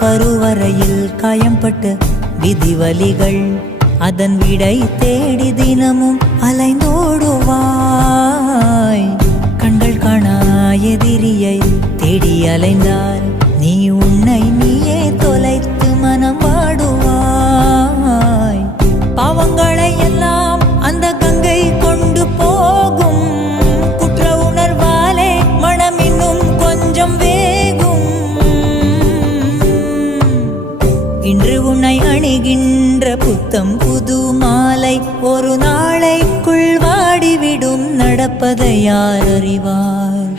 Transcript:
கருவறையில் காயம்பட்ட விதிவலிகள் அதன் விடை தேடி தினமும் அலைந்தோடுவாய். கண்கள் காணா எதிரியை தேடி அலைந்தால் நீ உன்னை நீயே தொலைத்து மனம் வாடுவாய். பாவங்களை எல்லாம் அந்த கங்கை கொண்டு போகும். குற்ற உணர்வாலே மனம் இன்னும் கொஞ்சம் வேகும். இன்று உன்னை அணிகின்ற புத்தம் புது மாலை ஒரு நாளைக்குள் வாடிவிடும். நடப்பதை யார் அறிவார்?